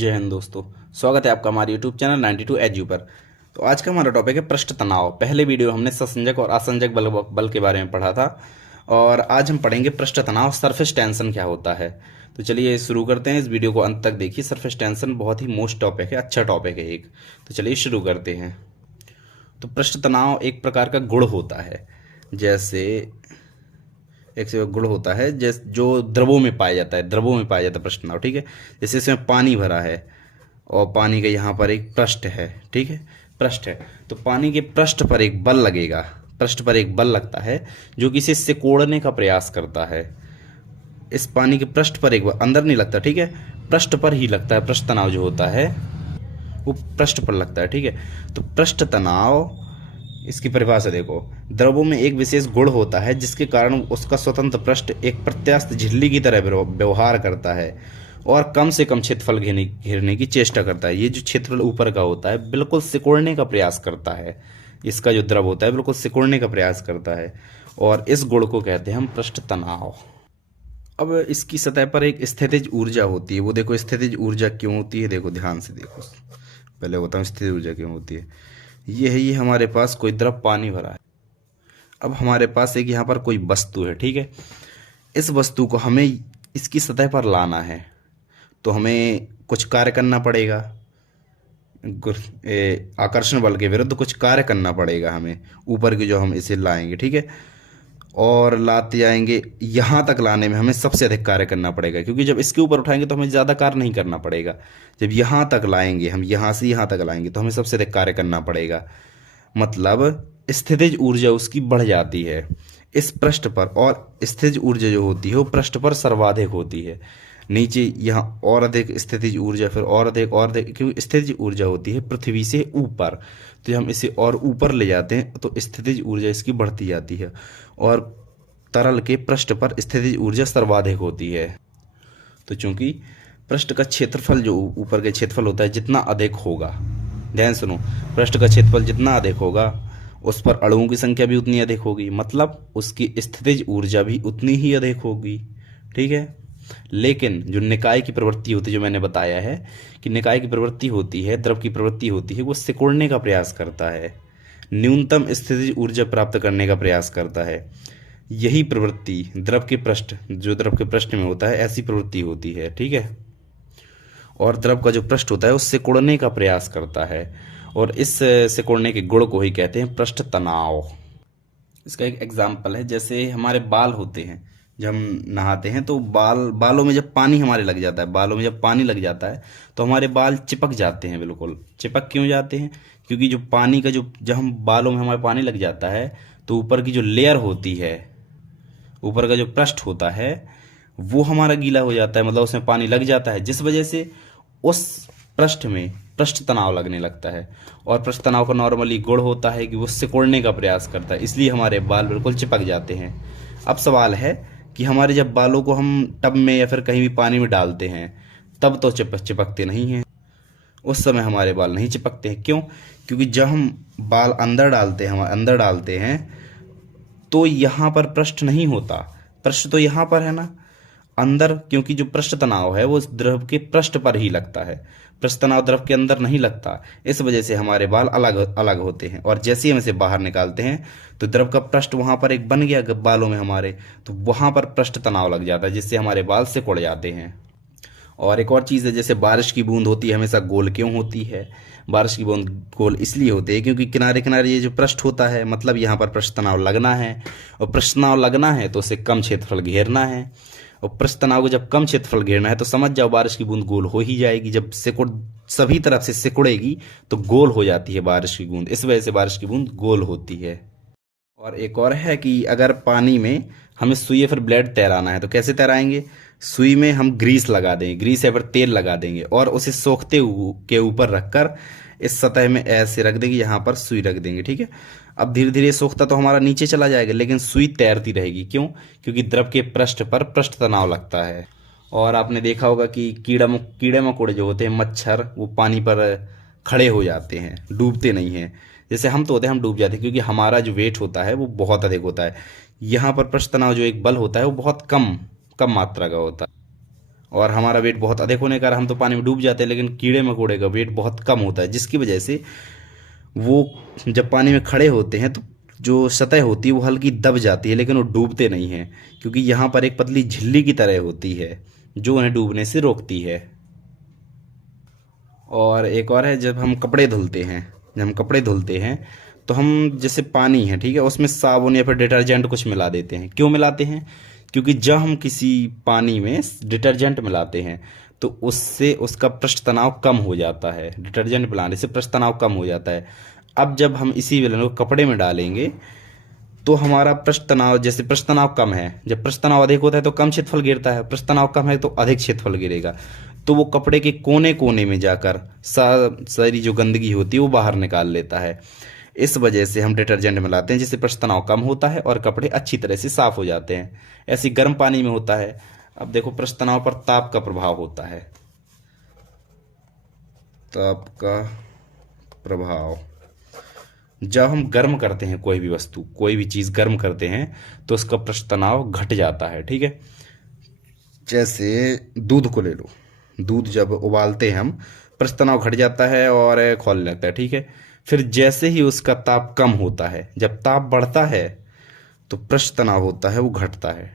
जय हिंद दोस्तों। स्वागत है आपका हमारे यूट्यूब चैनल 92 एज्यू पर। तो आज का हमारा टॉपिक है पृष्ठ तनाव। पहले वीडियो हमने ससंजक और असंजक बल के बारे में पढ़ा था और आज हम पढ़ेंगे पृष्ठ तनाव, सरफेस टेंशन क्या होता है। तो चलिए शुरू करते हैं। इस वीडियो को अंत तक देखिए। सरफेस टेंशन बहुत ही मोस्ट टॉपिक है, अच्छा टॉपिक है एक। तो चलिए शुरू करते हैं। तो पृष्ठ तनाव एक प्रकार का गुण होता है, जैसे एक से गुण होता है जैसे जो द्रवों में पाया जाता है, पृष्ठ तनाव। ठीक है, जैसे इसमें पानी भरा है और पानी का यहाँ पर एक पृष्ठ है। ठीक है, पृष्ठ है तो पानी के पृष्ठ पर एक बल लगेगा, पृष्ठ पर एक बल लगता है जो कि इसे सिकोड़ने का प्रयास करता है। इस पानी के पृष्ठ पर एक बल अंदर नहीं लगता, ठीक है, पृष्ठ पर ही लगता है। पृष्ठ तनाव जो होता है वो पृष्ठ पर लगता है। ठीक है, तो पृष्ठ तनाव, इसकी परिभाषा देखो। द्रवों में एक विशेष गुण होता है जिसके कारण उसका स्वतंत्र पृष्ठ एक प्रत्यास्थ झिल्ली की तरह व्यवहार करता है और कम से कम क्षेत्रफल घेरने की चेष्टा करता है। ये जो क्षेत्रफल ऊपर का होता है बिल्कुल सिकुड़ने का प्रयास करता है। इसका जो द्रव होता है बिल्कुल सिकुड़ने का प्रयास करता है और इस गुण को कहते हैं हम पृष्ठ तनाव। अब इसकी सतह पर एक स्थितिज ऊर्जा होती है। वो देखो स्थितिज ऊर्जा क्यों होती है, देखो ध्यान से देखो। पहले बताऊँ स्थितिज ऊर्जा क्यों होती है। ये हमारे पास कोई द्रव पानी भरा है। अब हमारे पास एक यहाँ पर कोई वस्तु है। ठीक है, इस वस्तु को हमें इसकी सतह पर लाना है तो हमें कुछ कार्य करना पड़ेगा। आकर्षण बल के विरुद्ध कुछ कार्य करना पड़ेगा हमें ऊपर की जो हम इसे लाएंगे। ठीक है, और लाते जाएंगे। यहाँ तक लाने में हमें सबसे अधिक कार्य करना पड़ेगा, क्योंकि जब इसके ऊपर उठाएंगे तो हमें ज़्यादा कार्य नहीं करना पड़ेगा। जब यहाँ तक लाएंगे, हम यहाँ से यहाँ तक लाएंगे तो हमें सबसे अधिक कार्य करना पड़ेगा। मतलब स्थितिज ऊर्जा उसकी बढ़ जाती है इस पृष्ठ पर, और स्थितिज ऊर्जा जो होती है वो पृष्ठ पर सर्वाधिक होती है। नीचे यहाँ और अधिक स्थितिज ऊर्जा, फिर और अधिक, क्योंकि स्थितिज ऊर्जा होती है पृथ्वी से ऊपर। तो हम इसे और ऊपर ले जाते हैं तो स्थितिज ऊर्जा इसकी बढ़ती जाती है और तरल के पृष्ठ पर स्थितिज ऊर्जा सर्वाधिक होती है। तो चूंकि पृष्ठ का क्षेत्रफल जो ऊपर का क्षेत्रफल होता है जितना अधिक होगा, ध्यान सुनो, पृष्ठ का क्षेत्रफल जितना अधिक होगा उस पर अणुओं की संख्या भी उतनी अधिक होगी, मतलब उसकी स्थितिज ऊर्जा भी उतनी ही अधिक होगी। ठीक है, लेकिन जो निकाय की प्रवृत्ति होती है, जो मैंने बताया है कि निकाय की प्रवृत्ति होती है, द्रव की प्रवृत्ति होती है, वो सिकुड़ने का प्रयास करता है, न्यूनतम स्थितिज ऊर्जा प्राप्त करने का प्रयास करता है। यही प्रवृत्ति द्रव के पृष्ठ, जो द्रव के पृष्ठ में होता है, ऐसी प्रवृत्ति होती है। ठीक है, और द्रव का जो पृष्ठ होता है वो सिकुड़ने का प्रयास करता है और इस सिकुड़ने के गुण को ही कहते हैं पृष्ठ तनाव। इसका एक एग्जाम्पल है, जैसे हमारे बाल होते हैं, जब हम नहाते हैं तो बालों में जब पानी हमारे लग जाता है, बालों में जब पानी लग जाता है तो हमारे बाल चिपक जाते हैं। बिल्कुल चिपक क्यों जाते हैं? क्योंकि जो पानी का जब हम बालों में हमारे पानी लग जाता है तो ऊपर की जो लेयर होती है, ऊपर का जो पृष्ठ होता है वो हमारा गीला हो जाता है, मतलब उसमें पानी लग जाता है, जिस वजह से उस पृष्ठ में पृष्ठ तनाव लगने लगता है। और पृष्ठ तनाव का नॉर्मली गुण होता है कि वो सिकुड़ने का प्रयास करता है, इसलिए हमारे बाल बिल्कुल चिपक जाते हैं। अब सवाल है कि हमारे जब बालों को हम टब में या फिर कहीं भी पानी में डालते हैं तब तो चिपकते नहीं हैं, उस समय हमारे बाल नहीं चिपकते हैं। क्यों? क्योंकि जब हम बाल अंदर डालते हैं तो यहाँ पर पृष्ठ नहीं होता, पृष्ठ तो यहाँ पर है ना अंदर, क्योंकि जो पृष्ठ तनाव है वो द्रव के पृष्ठ पर ही लगता है, पृष्ठ तनाव द्रव के अंदर नहीं लगता। इस वजह से हमारे बाल अलग अलग होते हैं और जैसे ही हम इसे बाहर निकालते हैं तो द्रव का पृष्ठ वहां पर एक बन गया बालों में हमारे, तो वहां पर पृष्ठ तनाव लग जाता है, जिससे हमारे बाल सिकुड़ जाते हैं। और एक और चीज़ है, जैसे बारिश की बूंद होती है हमेशा गोल क्यों होती है? बारिश की बूंद गोल इसलिए होती है क्योंकि किनारे किनारे ये जो पृष्ठ होता है, मतलब यहाँ पर पृष्ठ तनाव लगना है, और पृष्ठ तनाव लगना है तो उसे कम क्षेत्रफल घेरना है, और पृष्ठ तनाव को जब कम क्षेत्रफल घेरना है तो समझ जाओ बारिश की बूंद गोल हो ही जाएगी। जब सभी तरफ से सिकुड़ेगी तो गोल हो जाती है बारिश की बूंद, इस वजह से बारिश की बूंद गोल होती है। और एक और है कि अगर पानी में हमें सुई या फिर ब्लेड तैराना है तो कैसे तैराएंगे? सुई में हम ग्रीस लगा देंगे, ग्रीस या फिर तेल लगा देंगे और उसे सोखते के ऊपर रखकर इस सतह में ऐसे रख देंगे, यहाँ पर सुई रख देंगे। ठीक है, अब धीरे धीरे सोखता तो हमारा नीचे चला जाएगा, लेकिन सुई तैरती रहेगी। क्यों? क्योंकि द्रव के पृष्ठ पर पृष्ठ तनाव लगता है। और आपने देखा होगा कि कीड़े मकोड़े जो होते हैं, मच्छर, वो पानी पर खड़े हो जाते हैं, डूबते नहीं हैं। जैसे हम तो होते हैं, हम डूब जाते हैं क्योंकि हमारा जो वेट होता है वो बहुत अधिक होता है। यहाँ पर पृष्ठ तनाव जो एक बल होता है वो बहुत कम कम मात्रा का होता है। और हमारा वेट बहुत अधिक होने के कारण हम तो पानी में डूब जाते हैं, लेकिन कीड़े मकोड़े का वेट बहुत कम होता है, जिसकी वजह से वो जब पानी में खड़े होते हैं तो जो सतह होती है वो हल्की दब जाती है, लेकिन वो डूबते नहीं हैं, क्योंकि यहाँ पर एक पतली झिल्ली की तरह होती है जो उन्हें डूबने से रोकती है। और एक और है, जब हम कपड़े धुलते हैं, जब हम कपड़े धुलते हैं तो हम जैसे पानी है, ठीक है, उसमें साबुन या फिर डिटर्जेंट कुछ मिला देते हैं। क्यों मिलाते हैं? क्योंकि जब हम किसी पानी में डिटर्जेंट मिलाते हैं तो उससे उसका पृष्ठ तनाव कम हो जाता है, डिटर्जेंट मिलाने से पृष्ठ तनाव कम हो जाता है। अब जब हम इसी विलन को कपड़े में डालेंगे तो हमारा पृष्ठ तनाव, जैसे पृष्ठ तनाव कम है, जब पृष्ठ तनाव अधिक होता है तो कम क्षेत्रफल गिरता है, पृष्ठ तनाव कम है तो अधिक क्षेत्रफल गिरेगा, तो वो कपड़े के कोने कोने में जाकर सारी जो गंदगी होती है वो बाहर निकाल लेता है। इस वजह से हम डिटर्जेंट मिलाते हैं, जिससे पृष्ठ तनाव कम होता है और कपड़े अच्छी तरह से साफ हो जाते हैं। ऐसे ही गर्म पानी में होता है। अब देखो, पृष्ठ तनाव पर ताप का प्रभाव होता है। ताप का प्रभाव, जब हम गर्म करते हैं कोई भी वस्तु, कोई भी चीज़ गर्म करते हैं तो उसका पृष्ठ तनाव घट जाता है, ठीक है। जैसे दूध को ले लो, दूध जब उबालते हैं हम, पृष्ठ तनाव घट जाता है और खौलने लगता है, ठीक है। फिर जैसे ही उसका ताप कम होता है, जब ताप बढ़ता है तो पृष्ठ तनाव होता है वो घटता है,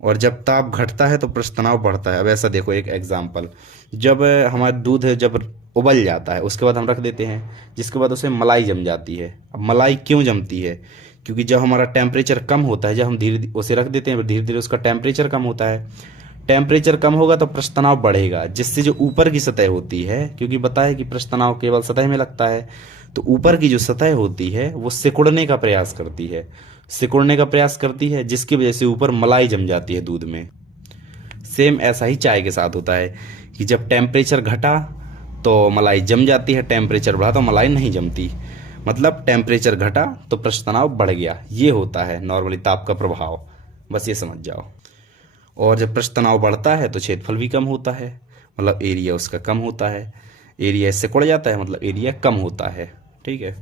और जब ताप घटता है तो पृष्ठ तनाव बढ़ता है। अब ऐसा देखो, एक एग्जांपल, जब हमारा दूध जब उबल जाता है उसके बाद हम रख देते हैं, जिसके बाद उसमें मलाई जम जाती है। अब मलाई क्यों जमती है? क्योंकि जब हमारा टेम्परेचर कम होता है, जब हम धीरे उसे रख देते हैं, धीरे धीरे उसका टेम्परेचर कम होता है। टेम्परेचर कम होगा तो पृष्ठ तनाव बढ़ेगा, जिससे जो ऊपर की सतह होती है, क्योंकि पता है कि पृष्ठ तनाव केवल सतह में लगता है, तो ऊपर की जो सतह होती है वो सिकुड़ने का प्रयास करती है, सिकुड़ने का प्रयास करती है, जिसकी वजह से ऊपर मलाई जम जाती है दूध में। सेम ऐसा ही चाय के साथ होता है कि जब टेम्परेचर घटा तो मलाई जम जाती है, टेम्परेचर बढ़ा तो मलाई नहीं जमती। मतलब टेम्परेचर घटा तो पृष्ठ तनाव बढ़ गया। ये होता है नॉर्मली ताप का प्रभाव, बस ये समझ जाओ। और जब पृष्ठ तनाव बढ़ता है तो क्षेत्रफल भी कम होता है, मतलब एरिया उसका कम होता है। एरिया इससे सिकुड़ जाता है, मतलब एरिया कम होता है, ठीक है।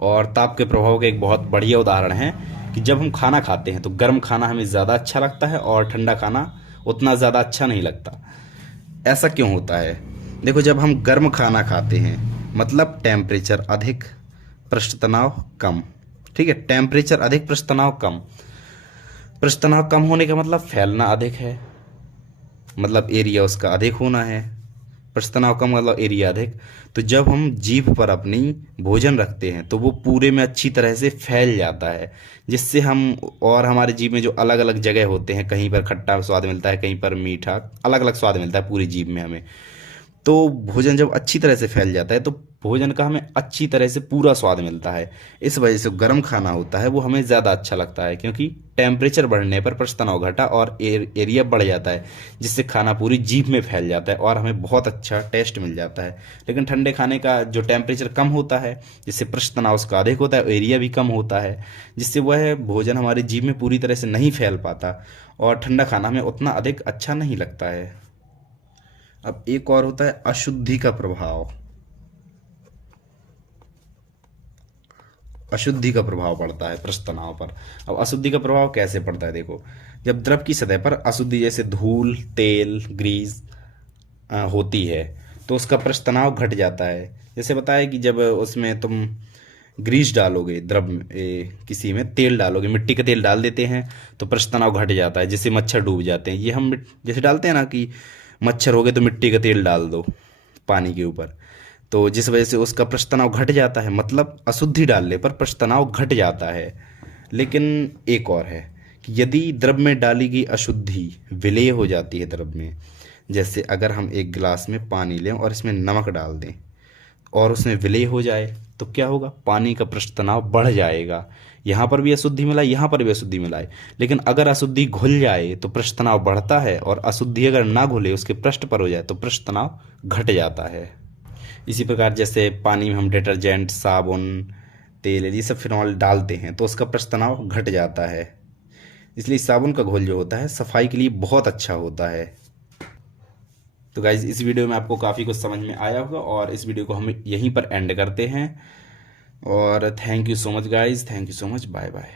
और ताप के प्रभाव का एक बहुत बढ़िया उदाहरण है कि जब हम खाना खाते हैं तो गर्म खाना हमें ज़्यादा अच्छा लगता है और ठंडा खाना उतना ज़्यादा अच्छा नहीं लगता। ऐसा क्यों होता है? देखो, जब हम गर्म खाना खाते हैं मतलब टेम्परेचर अधिक, पृष्ठ तनाव कम, ठीक है। टेम्परेचर अधिक, पृष्ठ तनाव कम। पृष्ठ तनाव कम होने का मतलब फैलना अधिक है, मतलब एरिया उसका अधिक होना है। पृष्ठ तनाव कम मतलब एरिया अधिक। तो जब हम जीभ पर अपनी भोजन रखते हैं तो वो पूरे में अच्छी तरह से फैल जाता है, जिससे हम, और हमारे जीभ में जो अलग अलग जगह होते हैं, कहीं पर खट्टा स्वाद मिलता है, कहीं पर मीठा, अलग अलग स्वाद मिलता है पूरी जीभ में हमें। तो भोजन जब अच्छी तरह से फैल जाता है तो भोजन का हमें अच्छी तरह से पूरा स्वाद मिलता है। इस वजह से गर्म खाना होता है वो हमें ज़्यादा अच्छा लगता है, क्योंकि टेम्परेचर बढ़ने पर पृष्ठ तनाव घटा और एरिया बढ़ जाता है, जिससे खाना पूरी जीभ में फैल जाता है और हमें बहुत अच्छा टेस्ट मिल जाता है। लेकिन ठंडे खाने का जो टेम्परेचर कम होता है, जिससे पृष्ठ तनाव उसका अधिक होता है, एरिया भी कम होता है, जिससे वह भोजन हमारी जीभ में पूरी तरह से नहीं फैल पाता और ठंडा खाना हमें उतना अधिक अच्छा नहीं लगता है। अब एक और होता है अशुद्धि का प्रभाव। अशुद्धि का प्रभाव पड़ता है पृष्ठ तनाव पर। अब अशुद्धि का प्रभाव कैसे पड़ता है? देखो, जब द्रव की सतह पर अशुद्धि जैसे धूल, तेल, ग्रीस होती है तो उसका पृष्ठ तनाव घट जाता है। जैसे बताया कि जब उसमें तुम ग्रीस डालोगे, द्रव किसी में तेल डालोगे, मिट्टी का तेल डाल देते हैं तो पृष्ठ तनाव घट जाता है, जिससे मच्छर डूब जाते हैं। ये हम जैसे डालते हैं ना कि मच्छर हो गए तो मिट्टी का तेल डाल दो पानी के ऊपर, तो जिस वजह से उसका पृष्ठ तनाव घट जाता है, मतलब अशुद्धि डालने पर पृष्ठ तनाव घट जाता है। लेकिन एक और है कि यदि द्रव में डाली गई अशुद्धि विलेय हो जाती है द्रव में, जैसे अगर हम एक गिलास में पानी लें और इसमें नमक डाल दें और उसमें विलेय हो जाए तो क्या होगा? पानी का पृष्ठ तनाव बढ़ जाएगा। यहाँ पर भी अशुद्धि मिलाए, यहाँ पर भी अशुद्धि मिलाए, लेकिन अगर अशुद्धि घुल जाए तो पृष्ठ तनाव बढ़ता है, और अशुद्धि अगर ना घुले, उसके पृष्ठ पर हो जाए तो पृष्ठ तनाव घट जाता है। इसी प्रकार जैसे पानी में हम डिटर्जेंट, साबुन, तेल, ये सब फिनॉल डालते हैं तो उसका पृष्ठ तनाव घट जाता है। इसलिए साबुन का घोल जो होता है सफाई के लिए बहुत अच्छा होता है। तो गाइज, इस वीडियो में आपको काफ़ी कुछ समझ में आया होगा और इस वीडियो को हम यहीं पर एंड करते हैं। और thank you so much guys, thank you so much, bye bye.